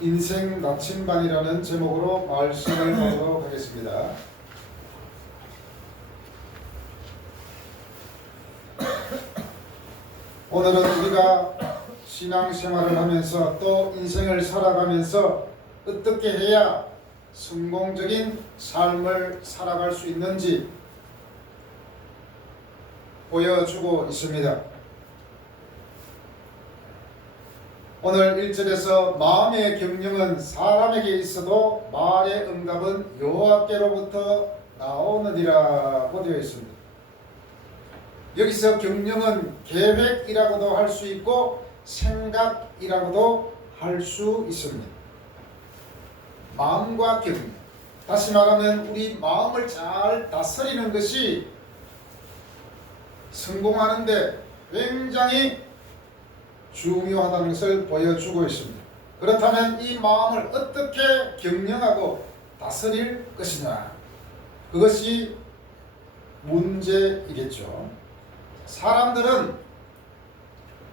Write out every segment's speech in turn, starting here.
인생 나침반이라는 제목으로 말씀을 나누도록 하겠습니다. 오늘은 우리가 신앙생활을 하면서 또 인생을 살아가면서 어떻게 해야 성공적인 삶을 살아갈 수 있는지 보여주고 있습니다. 오늘 1절에서 마음의 경영은 사람에게 있어도 말의 응답은 여호와께로부터 나오느니라고 되어 있습니다. 여기서 경영은 계획이라고도 할 수 있고 생각이라고도 할 수 있습니다. 마음과 경영, 다시 말하면 우리 마음을 잘 다스리는 것이 성공하는데 굉장히 중요하다는 것을 보여주고 있습니다. 그렇다면 이 마음을 어떻게 경영하고 다스릴 것이냐, 그것이 문제이겠죠. 사람들은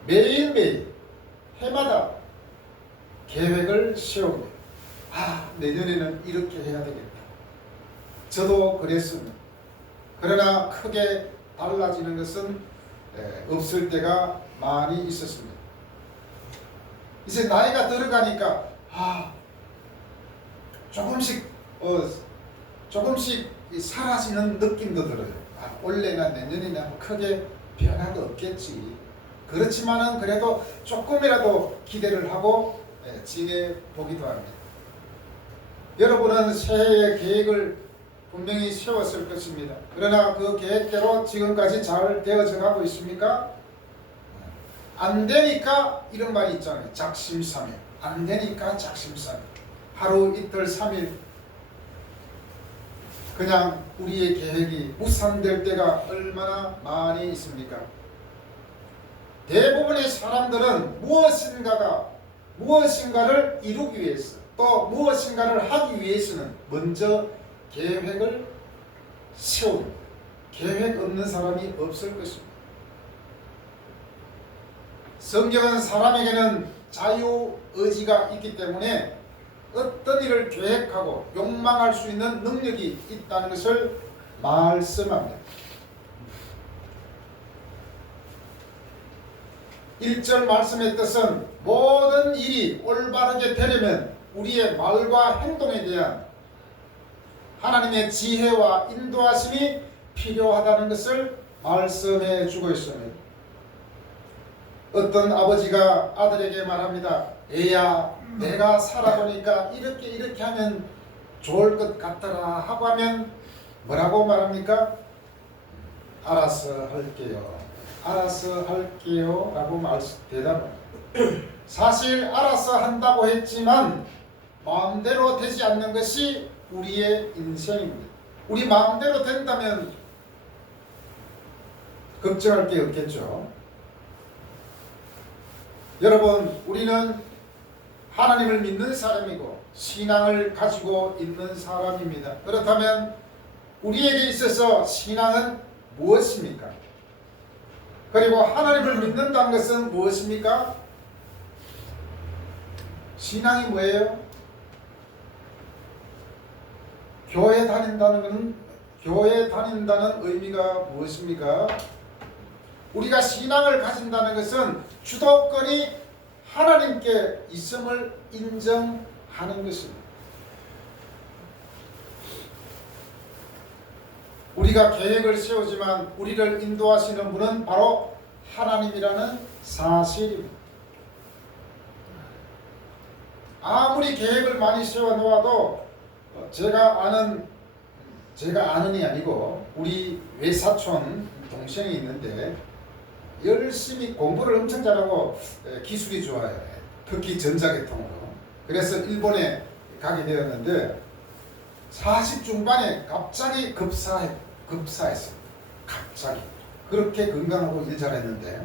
매일매일 해마다 계획을 세웁니다. 내년에는 이렇게 해야 되겠다. 저도 그랬습니다. 그러나 크게 달라지는 것은 없을 때가 많이 있었습니다. 이제 나이가 들어가니까 조금씩 사라지는 느낌도 들어요. 올해나 내년이나 크게 변화가 없겠지. 그렇지만은 그래도 조금이라도 기대를 하고 지내보기도 합니다. 여러분은 새해의 계획을 분명히 세웠을 것입니다. 그러나 그 계획대로 지금까지 잘 되어져 가고 있습니까? 안 되니까 이런 말이 있잖아요. 작심삼일. 안 되니까 작심삼일. 하루 이틀 3일 그냥 우리의 계획이 무산될 때가 얼마나 많이 있습니까? 대부분의 사람들은 무엇인가를 이루기 위해서 또 무엇인가를 하기 위해서는 먼저 계획을 세웁니다. 계획 없는 사람이 없을 것입니다. 성경은 사람에게는 자유의지가 있기 때문에 어떤 일을 계획하고 욕망할 수 있는 능력이 있다는 것을 말씀합니다. 1절 말씀의 뜻은 모든 일이 올바르게 되려면 우리의 말과 행동에 대한 하나님의 지혜와 인도하심이 필요하다는 것을 말씀해 주고 있습니다. 어떤 아버지가 아들에게 말합니다. 애야, 내가 살아보니까 이렇게 하면 좋을 것 같더라 하고 하면 뭐라고 말합니까? 알아서 할게요. 알아서 할게요 라고 대답합니다. 사실 알아서 한다고 했지만 마음대로 되지 않는 것이 우리의 인생입니다. 우리 마음대로 된다면 걱정할 게 없겠죠. 여러분, 우리는 하나님을 믿는 사람이고 신앙을 가지고 있는 사람입니다. 그렇다면 우리에게 있어서 신앙은 무엇입니까? 그리고 하나님을 믿는다는 것은 무엇입니까? 신앙이 뭐예요? 교회 다닌다는 의미가 무엇입니까? 우리가 신앙을 가진다는 것은 주도권이 하나님께 있음을 인정하는 것입니다. 우리가 계획을 세우지만 우리를 인도하시는 분은 바로 하나님이라는 사실입니다. 아무리 계획을 많이 세워놓아도 제가 아는이 아니고 우리 외사촌 동생이 있는데 열심히 공부를 엄청 잘하고 기술이 좋아요. 특히 전자계통으로. 그래서 일본에 가게 되었는데 40 중반에 갑자기 급사했어요. 갑자기. 그렇게 건강하고 일 잘했는데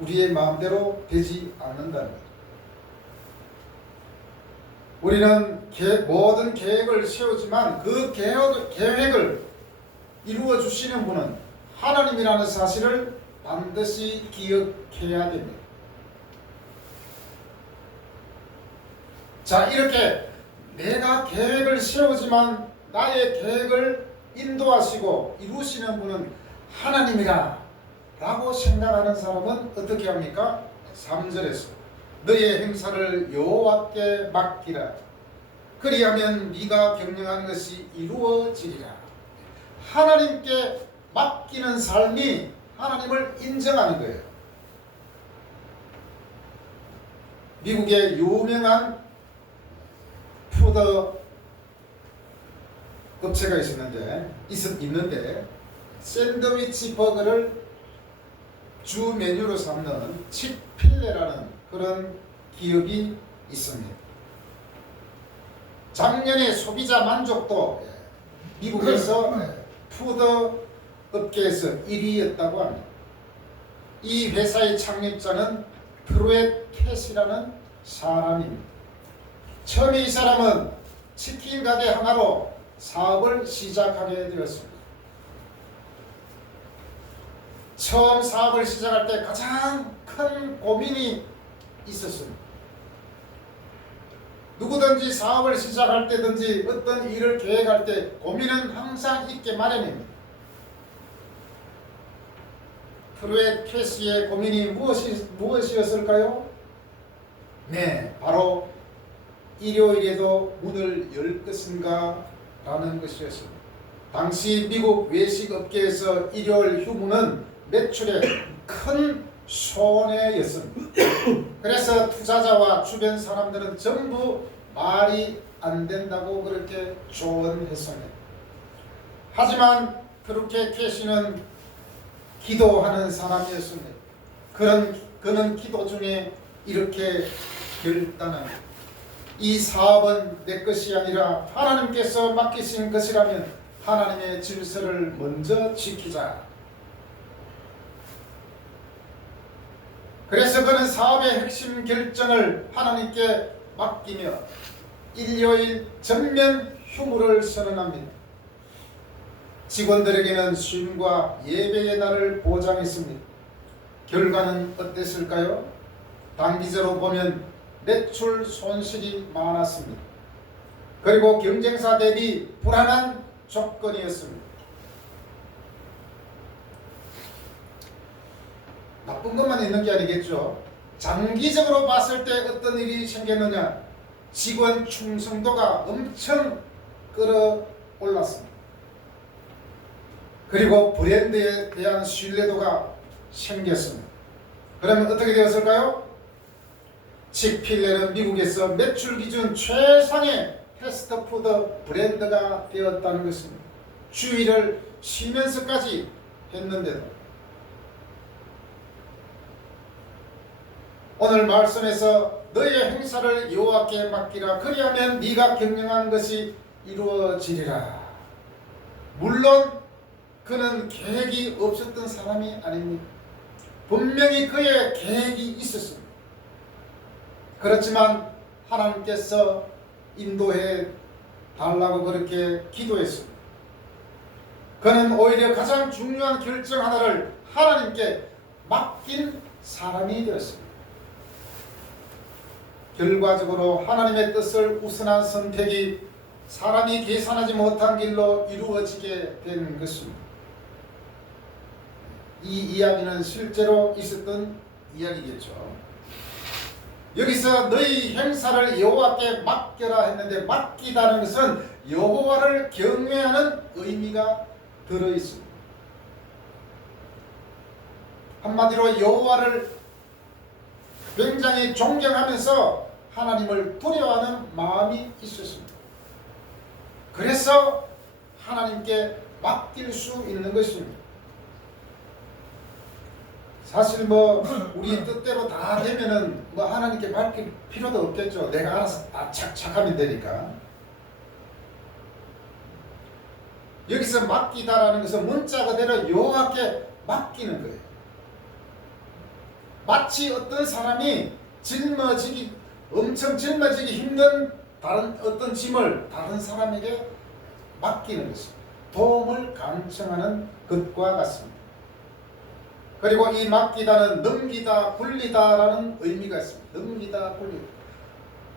우리의 마음대로 되지 않는다는 거죠. 우리는 모든 계획을 세우지만 그 계획을 이루어 주시는 분은 하나님이라는 사실을 반드시 기억해야 됩니다. 자, 이렇게 내가 계획을 세우지만 나의 계획을 인도하시고 이루시는 분은 하나님이라 라고 생각하는 사람은 어떻게 합니까? 3절에서 너의 행사를 여호와께 맡기라. 그리하면 네가 경영하는 것이 이루어지리라. 하나님께 맡기는 삶이 하나님을 인정하는 거예요. 미국의 유명한 푸드 업체가 있는데 샌드위치 버거를 주 메뉴로 삼는 칙필레라는 그런 기업이 있습니다. 작년에 소비자 만족도 미국에서 푸드 업계에서 1위였다고 합니다. 이 회사의 창립자는 프루엣 캣이라는 사람입니다. 처음에 이 사람은 치킨 가게 하나로 사업을 시작하게 되었습니다. 처음 사업을 시작할 때 가장 큰 고민이 있었습니다. 누구든지 사업을 시작할 때든지 어떤 일을 계획할 때 고민은 항상 있게 마련입니다. 프루엣 캣의 고민이 무엇이었을까요? 네, 바로 일요일에도 문을 열 것인가 라는 것이었습니다. 당시 미국 외식업계에서 일요일 휴무는 매출의 큰 손해였습니다. 그래서 투자자와 주변 사람들은 전부 말이 안 된다고 그렇게 조언했습니다. 하지만 그렇게 캐시는 기도하는 사람이었습니다. 그는 기도 중에 이렇게 결단합니다. 이 사업은 내 것이 아니라 하나님께서 맡기신 것이라면 하나님의 질서를 먼저 지키자. 그래서 그는 사업의 핵심 결정을 하나님께 맡기며 일요일 전면 휴무를 선언합니다. 직원들에게는 쉼과 예배의 날을 보장했습니다. 결과는 어땠을까요? 단기적으로 보면 매출 손실이 많았습니다. 그리고 경쟁사 대비 불안한 조건이었습니다. 나쁜 것만 있는 게 아니겠죠. 장기적으로 봤을 때 어떤 일이 생겼느냐? 직원 충성도가 엄청 끌어올랐습니다. 그리고 브랜드에 대한 신뢰도가 생겼습니다. 그러면 어떻게 되었을까요? 칙필레는 미국에서 매출 기준 최상의 패스트푸드 브랜드가 되었다는 것입니다. 주의를 쉬면서까지 했는데도 오늘 말씀에서 너의 행사를 여호와께 맡기라. 그리하면 네가 경영한 것이 이루어지리라. 물론 그는 계획이 없었던 사람이 아닙니다. 분명히 그의 계획이 있었습니다. 그렇지만 하나님께서 인도해 달라고 그렇게 기도했습니다. 그는 오히려 가장 중요한 결정 하나를 하나님께 맡긴 사람이 되었습니다. 결과적으로 하나님의 뜻을 우선한 선택이 사람이 계산하지 못한 길로 이루어지게 된 것입니다. 이 이야기는 실제로 있었던 이야기겠죠. 여기서 너희 행사를 여호와께 맡겨라 했는데 맡기다는 것은 여호와를 경외하는 의미가 들어있습니다. 한마디로 여호와를 굉장히 존경하면서 하나님을 두려워하는 마음이 있었습니다. 그래서 하나님께 맡길 수 있는 것입니다. 사실 우리 뜻대로 다 되면은 하나님께 맡길 필요도 없겠죠. 내가 알아서 다 착하면 되니까. 여기서 맡기다라는 것은 문자 그대로 여호와께 맡기는 거예요. 마치 어떤 사람이 엄청 짊어지기 힘든 다른 어떤 짐을 다른 사람에게 맡기는 것입니다. 도움을 간청하는 것과 같습니다. 그리고 이 맡기다는 넘기다, 굴리다라는 의미가 있습니다. 넘기다, 굴리다.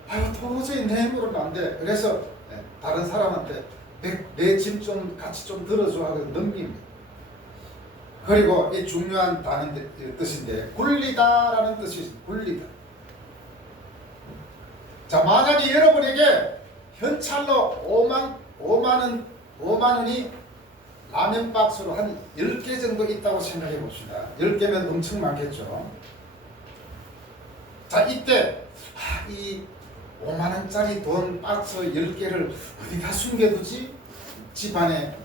아유 도저히 내 힘으로는 안 돼. 그래서 다른 사람한테 내 짐 좀 같이 좀 들어줘 하고 넘깁니다. 그리고 이 중요한 단어 뜻인데 굴리다라는 뜻이 있습니다. 굴리다. 자, 만약에 여러분에게 현찰로 5만 원이 라면 박스로 한 10개 정도 있다고 생각해 봅시다. 10개면 엄청 많겠죠. 자, 이때 이 5만 원짜리 돈 박스 10개를 어디다 숨겨두지? 집안에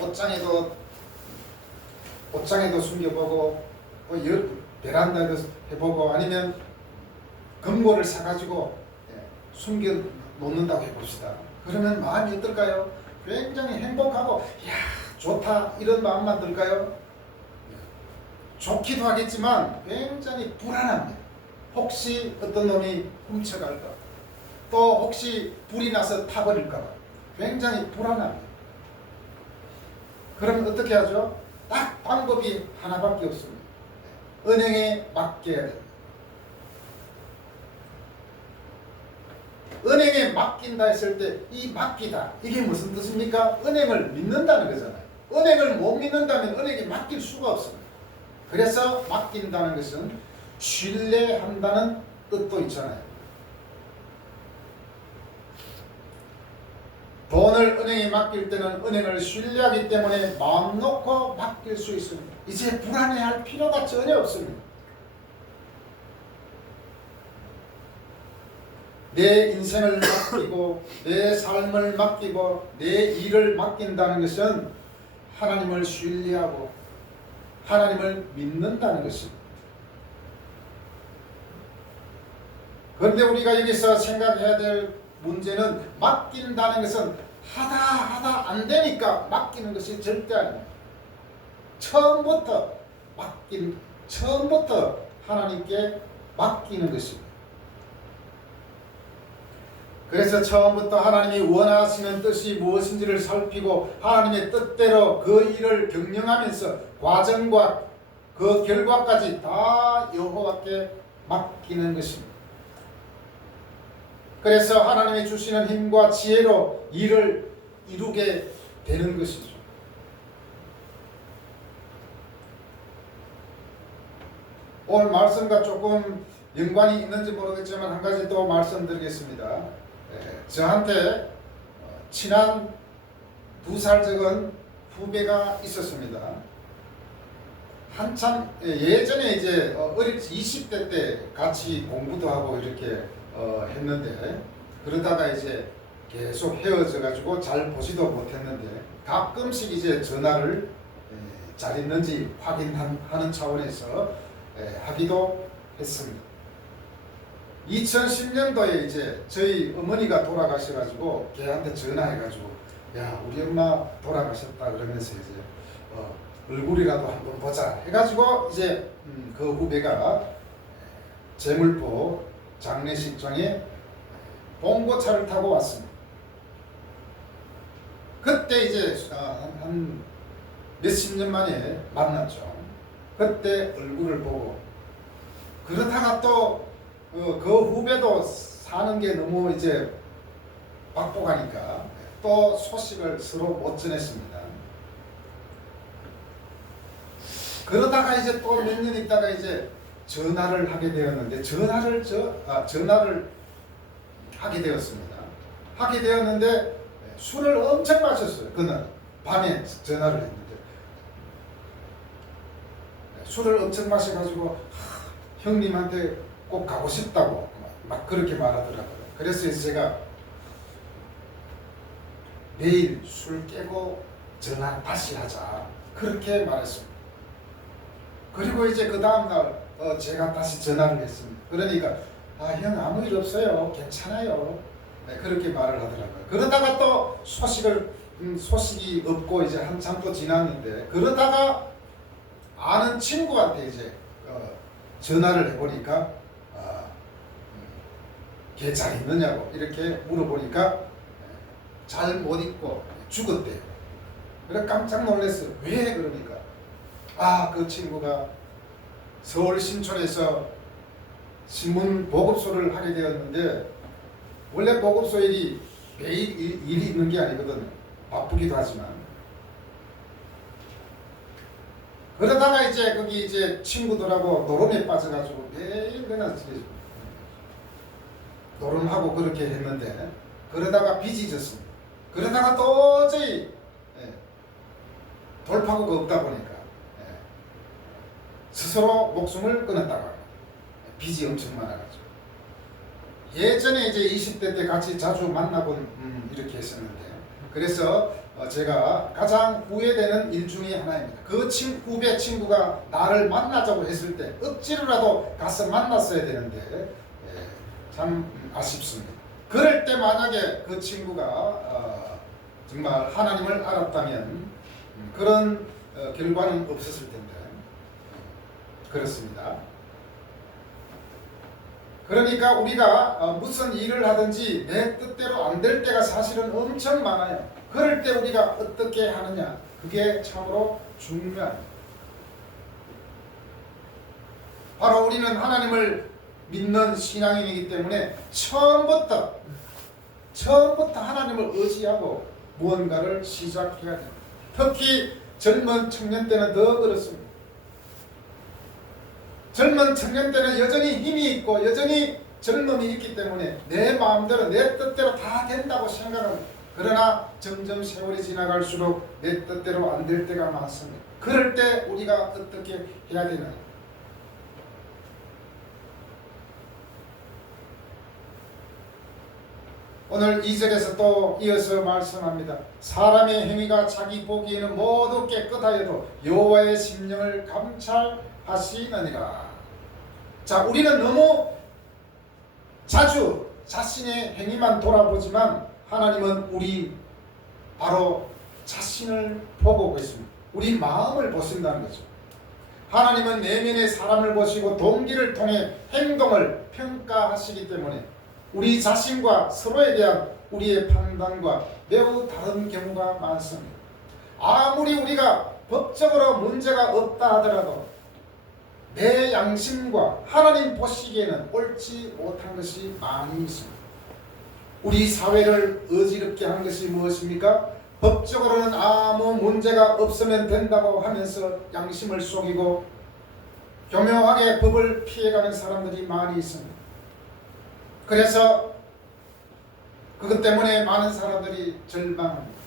옷장에도 숨겨보고 베란다에도 해보고 아니면 금고를 사가지고 숨겨 놓는다고 해봅시다. 그러면 마음이 어떨까요? 굉장히 행복하고 야 좋다 이런 마음만 들까요? 좋기도 하겠지만 굉장히 불안합니다. 혹시 어떤 놈이 훔쳐갈까? 또 혹시 불이 나서 타버릴까? 굉장히 불안합니다. 그럼 어떻게 하죠? 딱 방법이 하나밖에 없습니다. 은행에 맡겨야 됩니다. 은행에 맡긴다 했을 때 이 맡기다 이게 무슨 뜻입니까? 은행을 믿는다는 거잖아요. 은행을 못 믿는다면 은행에 맡길 수가 없습니다. 그래서 맡긴다는 것은 신뢰한다는 뜻도 있잖아요. 돈을 은행에 맡길 때는 은행을 신뢰하기 때문에 마음 놓고 맡길 수 있습니다. 이제 불안해할 필요가 전혀 없습니다. 내 인생을 맡기고 내 삶을 맡기고 내 일을 맡긴다는 것은 하나님을 신뢰하고 하나님을 믿는다는 것입니다. 그런데 우리가 여기서 생각해야 될 문제는 맡긴다는 것은 하다 안 되니까 맡기는 것이 절대 아닙니다. 처음부터 하나님께 맡기는 것입니다. 그래서 처음부터 하나님이 원하시는 뜻이 무엇인지를 살피고 하나님의 뜻대로 그 일을 경영하면서 과정과 그 결과까지 다 여호와께 맡기는 것입니다. 그래서 하나님이 주시는 힘과 지혜로 일을 이루게 되는 것이죠. 오늘 말씀과 조금 연관이 있는지 모르겠지만 한 가지 또 말씀드리겠습니다. 저한테 친한 2살 적은 후배가 있었습니다. 한참 예전에 이제 어릴 20대 때 같이 공부도 하고 이렇게 했는데 그러다가 이제 계속 헤어져 가지고 잘 보지도 못했는데 가끔씩 이제 전화를 잘 있는지 확인하는 차원에서 하기도 했습니다. 2010년도에 이제 저희 어머니가 돌아가셔가지고 걔한테 전화해가지고 야 우리 엄마 돌아가셨다 그러면서 이제 얼굴이라도 한번 보자 해가지고 이제 그 후배가 제물포 장례식장에 봉고차를 타고 왔습니다. 그때 이제 한 몇십 년 만에 만났죠. 그때 얼굴을 보고 그러다가 또 그 후배도 사는 게 너무 이제 박복하니까 또 소식을 서로 못 전했습니다. 그러다가 이제 또 몇 년 있다가 이제 전화를 하게 되었는데 전화를 하게 되었습니다. 하게 되었는데 술을 엄청 마셨어요. 그날 밤에 전화를 했는데 술을 엄청 마셔가지고 형님한테 꼭 가고 싶다고 막 그렇게 말하더라고요. 그래서 제가 내일 술 깨고 전화 다시 하자 그렇게 말했습니다. 그리고 이제 그 다음날 제가 다시 전화를 했습니다. 그러니까 형 아무 일 없어요. 괜찮아요. 네, 그렇게 말을 하더라고요. 그러다가 또 소식이 없고 이제 한참 또 지났는데 그러다가 아는 친구한테 이제 전화를 해보니까 걔 잘 있느냐고 이렇게 물어보니까 잘 못 있고 죽었대요. 그래 깜짝 놀랐어요. 왜 그러니까 그 친구가 서울 신촌에서 신문 보급소를 하게 되었는데 원래 보급소 일이 매일 일이 있는 게 아니거든요. 바쁘기도 하지만. 그러다가 이제 거기 이제 친구들하고 노름에 빠져가지고 매일 그냥 노름하고 그렇게 했는데, 그러다가 빚이 졌습니다. 그러다가 도저히 돌파구가 없다 보니까 스스로 목숨을 끊었다고 합니다. 빚이 엄청 많아가지고. 예전에 이제 20대 때 같이 자주 만나본 이렇게 했었는데, 그래서 제가 가장 후회되는 일 중에 하나입니다. 그 후배 친구가 나를 만나자고 했을 때 억지로라도 가서 만났어야 되는데 참 아쉽습니다. 그럴 때 만약에 그 친구가 정말 하나님을 알았다면 그런 결과는 없었을 텐데 그렇습니다. 그러니까 우리가 무슨 일을 하든지 내 뜻대로 안 될 때가 사실은 엄청 많아요. 그럴 때 우리가 어떻게 하느냐, 그게 참으로 중요합니다. 바로 우리는 하나님을 믿는 신앙인이기 때문에 처음부터 하나님을 의지하고 무언가를 시작해야 됩니다. 특히 젊은 청년 때는 더 그렇습니다. 젊은 청년 때는 여전히 힘이 있고 여전히 젊음이 있기 때문에 내 마음대로 내 뜻대로 다 된다고 생각합니다. 그러나 점점 세월이 지나갈수록 내 뜻대로 안 될 때가 많습니다. 그럴 때 우리가 어떻게 해야 되느냐? 오늘 2절에서 또 이어서 말씀합니다. 사람의 행위가 자기 보기에는 모두 깨끗하여도 여호와의 심령을 감찰하시느니라. 자, 우리는 너무 자주 자신의 행위만 돌아보지만 하나님은 우리 바로 자신을 보고 계십니다. 우리 마음을 보신다는 거죠. 하나님은 내면의 사람을 보시고 동기를 통해 행동을 평가하시기 때문에 우리 자신과 서로에 대한 우리의 판단과 매우 다른 경우가 많습니다. 아무리 우리가 법적으로 문제가 없다 하더라도 내 양심과 하나님 보시기에는 옳지 못한 것이 많이 있습니다. 우리 사회를 어지럽게 한 것이 무엇입니까? 법적으로는 아무 문제가 없으면 된다고 하면서 양심을 속이고 교묘하게 법을 피해가는 사람들이 많이 있습니다. 그래서 그것 때문에 많은 사람들이 절망합니다.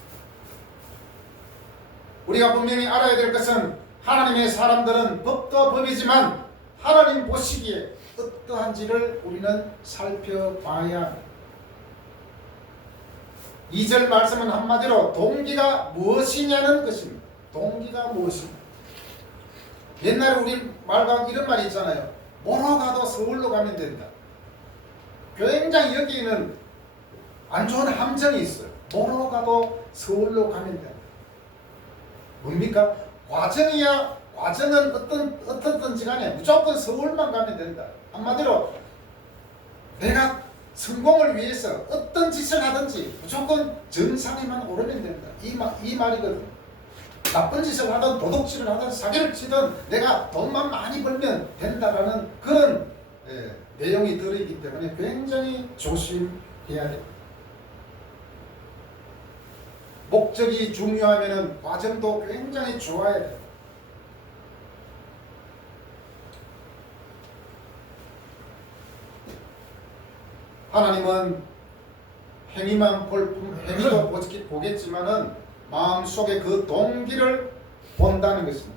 우리가 분명히 알아야 될 것은 하나님의 사람들은 법도 법이지만 하나님 보시기에 어떠한지를 우리는 살펴봐야 합니다. 2절 말씀은 한마디로 동기가 무엇이냐는 것입니다. 동기가 무엇입니까? 옛날에 우리 말과 이런 말이 있잖아요. 뭐로 가도 서울로 가면 된다. 굉장히 여기는 안 좋은 함정이 있어요. 뭐로 가도 서울로 가면 된다. 뭡니까? 과정은 어떻든지 간에 무조건 서울만 가면 된다. 한마디로 내가 성공을 위해서 어떤 짓을 하든지 무조건 정상에만 오르면 된다. 이 말이거든. 나쁜 짓을 하든 도둑질을 하든 사기를 치든 내가 돈만 많이 벌면 된다라는 그런 내용이 들어있기 때문에 굉장히 조심해야 됩니다. 목적이 중요하면 과정도 굉장히 좋아야 돼요. 하나님은 행위만 행위도 보겠지만은 마음속에 그 동기를 본다는 것입니다.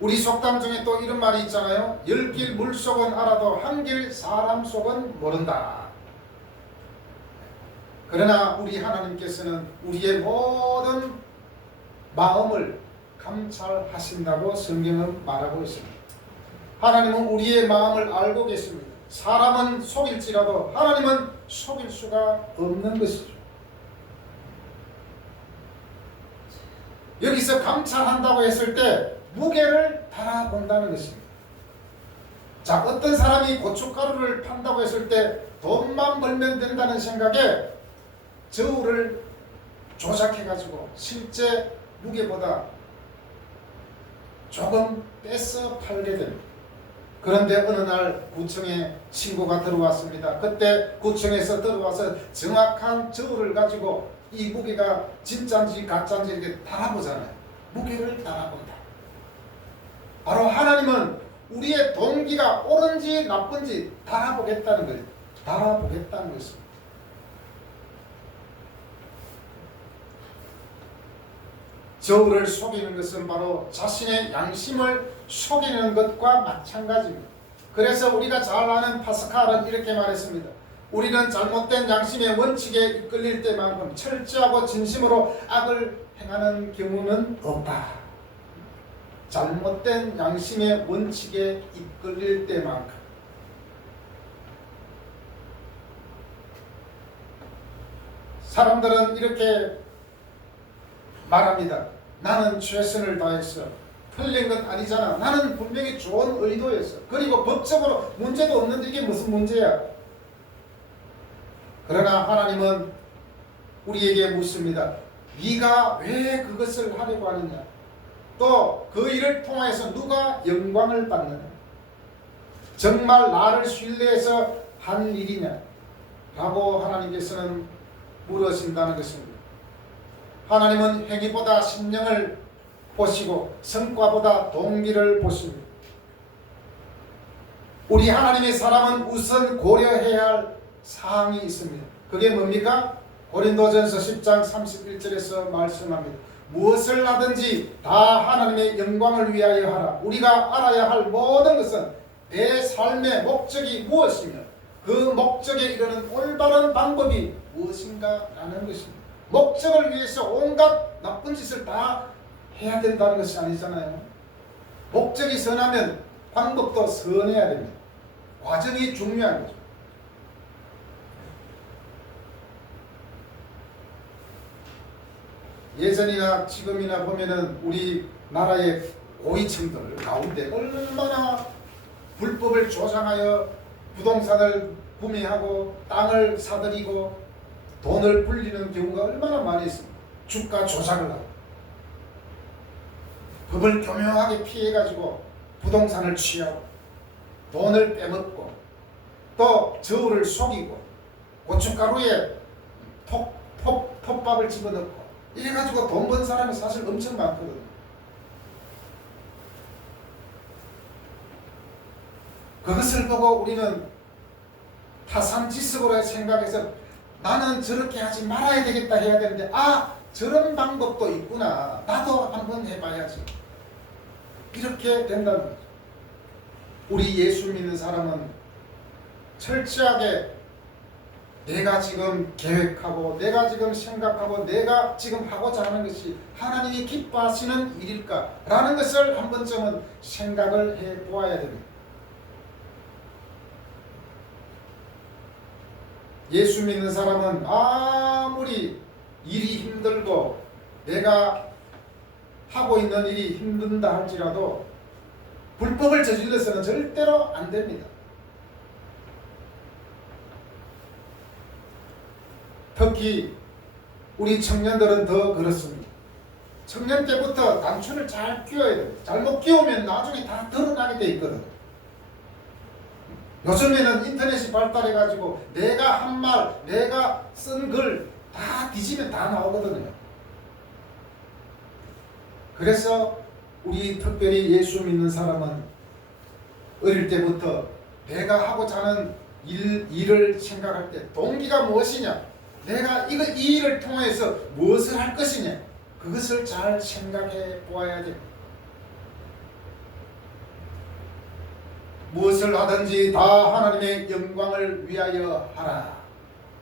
우리 속담 중에 또 이런 말이 있잖아요. 10길 물속은 알아도 한 길 사람 속은 모른다. 그러나 우리 하나님께서는 우리의 모든 마음을 감찰하신다고 성경은 말하고 있습니다. 하나님은 우리의 마음을 알고 계십니다. 사람은 속일지라도 하나님은 속일 수가 없는 것이죠. 여기서 감찰한다고 했을 때 무게를 달아본다는 것입니다. 자, 어떤 사람이 고춧가루를 판다고 했을 때 돈만 벌면 된다는 생각에 저울을 조작해가지고 실제 무게보다 조금 뺏어 팔게 됩니다. 그런데 어느 날 구청에 신고가 들어왔습니다. 그때 구청에서 들어와서 정확한 저울을 가지고 이 무게가 진짜인지 가짜인지 이렇게 달아보잖아요. 무게를 달아본다. 바로 하나님은 우리의 동기가 옳은지 나쁜지 달아보겠다는 거예요. 달아보겠다는 것입니다. 저울을 속이는 것은 바로 자신의 양심을 속이는 것과 마찬가지입니다. 그래서 우리가 잘 아는 파스칼은 이렇게 말했습니다. 우리는 잘못된 양심의 원칙에 이끌릴 때만큼 철저하고 진심으로 악을 행하는 경우는 없다. 잘못된 양심의 원칙에 이끌릴 때만큼. 사람들은 이렇게 말합니다. 나는 최선을 다했어. 틀린 건 아니잖아. 나는 분명히 좋은 의도였어. 그리고 법적으로 문제도 없는데 이게 무슨 문제야? 그러나 하나님은 우리에게 묻습니다. 네가 왜 그것을 하려고 하느냐? 또 그 일을 통해서 누가 영광을 받느냐? 정말 나를 신뢰해서 한 일이냐? 라고 하나님께서는 물으신다는 것입니다. 하나님은 행위보다 심령을 보시고 성과보다 동기를 보십니다. 우리 하나님의 사람은 우선 고려해야 할 사항이 있습니다. 그게 뭡니까? 고린도전서 10장 31절에서 말씀합니다. 무엇을 하든지 다 하나님의 영광을 위하여 하라. 우리가 알아야 할 모든 것은 내 삶의 목적이 무엇이며 그 목적에 이르는 올바른 방법이 무엇인가 라는 것입니다. 목적을 위해서 온갖 나쁜 짓을 다 해야 된다는 것이 아니잖아요. 목적이 선하면 방법도 선해야 됩니다. 과정이 중요한 거죠. 예전이나 지금이나 보면은 우리 나라의 고위층들 가운데 얼마나 불법을 조장하여 부동산을 구매하고 땅을 사들이고 돈을 불리는 경우가 얼마나 많이 있습니다. 주가 조작을 하고 법을 교묘하게 피해가지고 부동산을 취하고 돈을 빼먹고 또 저울을 속이고 고춧가루에 톱밥을 집어넣고 이래가지고 돈 번 사람이 사실 엄청 많거든요. 그것을 보고 우리는 타산지석으로 생각해서 나는 저렇게 하지 말아야 되겠다 해야 되는데 저런 방법도 있구나. 나도 한번 해봐야지. 이렇게 된다는 거죠. 우리 예수 믿는 사람은 철저하게 내가 지금 계획하고 내가 지금 생각하고 내가 지금 하고자 하는 것이 하나님이 기뻐하시는 일일까? 라는 것을 한 번쯤은 생각을 해보아야 됩니다. 예수 믿는 사람은 아무리 일이 힘들고 내가 하고 있는 일이 힘든다 할지라도 불법을 저질러서는 절대로 안 됩니다. 특히 우리 청년들은 더 그렇습니다. 청년 때부터 단추를 잘 끼워야 됩니다. 잘못 끼우면 나중에 다 드러나게 돼 있거든. 요즘에는 인터넷이 발달해가지고 내가 한 말, 내가 쓴 글 다 뒤지면 다 나오거든요. 그래서 우리 특별히 예수 믿는 사람은 어릴 때부터 내가 하고자 하는 일을 생각할 때 동기가 무엇이냐? 내가 이 일을 통해서 무엇을 할 것이냐? 그것을 잘 생각해 보아야 됩니다. 무엇을 하든지 다 하나님의 영광을 위하여 하라.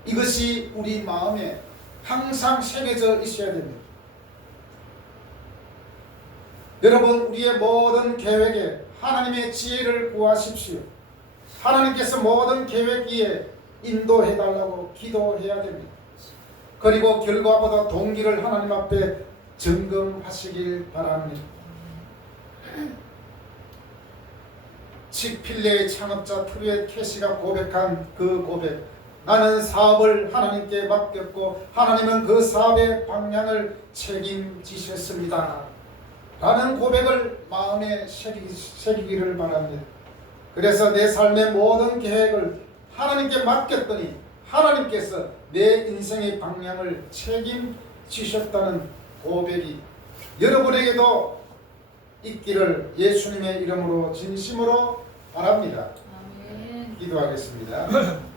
이것이 우리 마음에 항상 새겨져 있어야 됩니다. 여러분, 우리의 모든 계획에 하나님의 지혜를 구하십시오. 하나님께서 모든 계획 위에 인도해달라고 기도해야 됩니다. 그리고 결과보다 동기를 하나님 앞에 점검하시길 바랍니다. 칙필레의 창업자 트루엣 캐시가 고백한 그 고백, 나는 사업을 하나님께 맡겼고 하나님은 그 사업의 방향을 책임지셨습니다 라는 고백을 마음에 새기기를 바랍니다. 그래서 내 삶의 모든 계획을 하나님께 맡겼더니 하나님께서 내 인생의 방향을 책임지셨다는 고백이 여러분에게도 있기를 예수님의 이름으로 진심으로 바랍니다. 아멘. 기도하겠습니다.